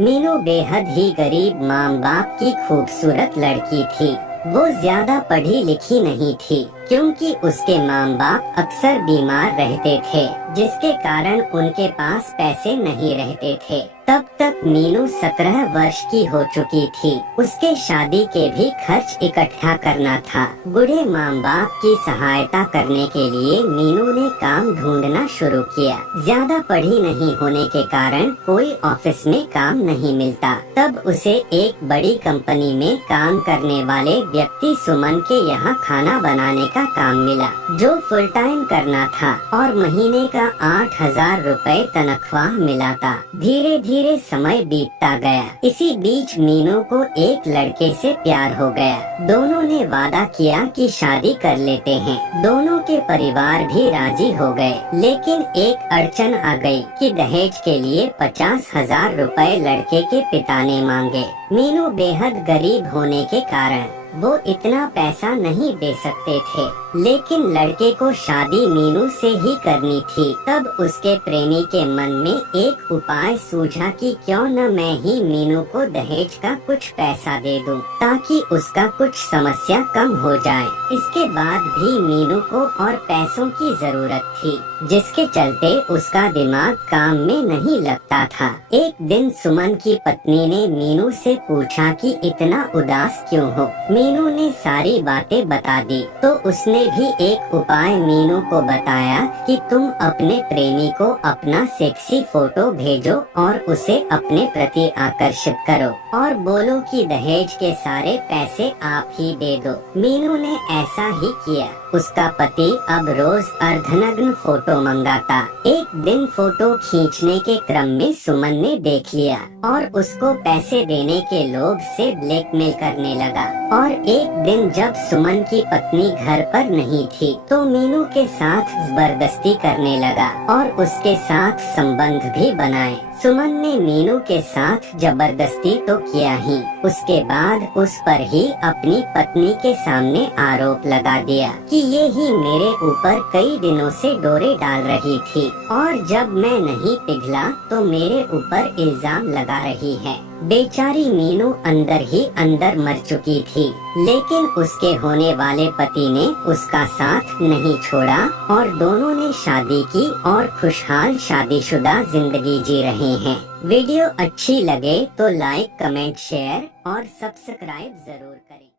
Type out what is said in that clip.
मीनू बेहद ही गरीब माँ बाप की खूबसूरत लड़की थी। वो ज्यादा पढ़ी लिखी नहीं थी क्योंकि उसके माँ बाप अक्सर बीमार रहते थे, जिसके कारण उनके पास पैसे नहीं रहते थे। तब तक मीनू 17 वर्ष की हो चुकी थी। उसके शादी के भी खर्च इकट्ठा करना था। बूढ़े माँ बाप की सहायता करने के लिए मीनू ने काम ढूंढना शुरू किया। ज्यादा पढ़ी नहीं होने के कारण कोई ऑफिस में काम नहीं मिलता। तब उसे एक बड़ी कंपनी में काम करने वाले व्यक्ति सुमन के यहाँ खाना बनाने का काम मिला, जो फुल टाइम करना था और महीने का 8,000 रुपए तनख्वाह मिला था। धीरे धीरे समय बीतता गया। इसी बीच मीनू को एक लड़के से प्यार हो गया। दोनों ने वादा किया कि शादी कर लेते हैं। दोनों के परिवार भी राजी हो गए, लेकिन एक अड़चन आ गई कि दहेज के लिए 50,000 रुपए लड़के के पिता ने मांगे। मीनू बेहद गरीब होने के कारण वो इतना पैसा नहीं दे सकते थे, लेकिन लड़के को शादी मीनू से ही करनी थी। तब उसके प्रेमी के मन में एक उपाय सूझा कि क्यों न मैं ही मीनू को दहेज का कुछ पैसा दे दूं, ताकि उसका कुछ समस्या कम हो जाए। इसके बाद भी मीनू को और पैसों की जरूरत थी, जिसके चलते उसका दिमाग काम में नहीं लगता था। एक दिन सुमन की पत्नी ने मीनू से पूछा कि इतना उदास क्यों हो। मीनू ने सारी बातें बता दी तो उसने भी एक उपाय मीनू को बताया कि तुम अपने प्रेमी को अपना सेक्सी फोटो भेजो और उसे अपने प्रति आकर्षित करो और बोलो कि दहेज के सारे पैसे आप ही दे दो। मीनू ने ऐसा ही किया। उसका पति अब रोज अर्धनग्न फोटो मंगाता। एक दिन फोटो खींचने के क्रम में सुमन ने देख लिया और उसको पैसे देने के लोभ से ब्लैकमेल करने लगा। और एक दिन जब सुमन की पत्नी घर पर नहीं थी तो मीनू के साथ जबरदस्ती करने लगा और उसके साथ संबंध भी बनाए। सुमन ने मीनू के साथ जबरदस्ती तो किया ही, उसके बाद उस पर ही अपनी पत्नी के सामने आरोप लगा दिया कि ये ही मेरे ऊपर कई दिनों से डोरे डाल रही थी और जब मैं नहीं पिघला तो मेरे ऊपर इल्जाम लगा रही है। बेचारी मीनू अंदर ही अंदर मर चुकी थी, लेकिन उसके होने वाले पति ने उसका साथ नहीं छोड़ा और दोनों ने शादी की और खुशहाल शादीशुदा जिंदगी जी रहे हैं। वीडियो अच्छी लगे तो लाइक, कमेंट, शेयर और सब्सक्राइब जरूर करें।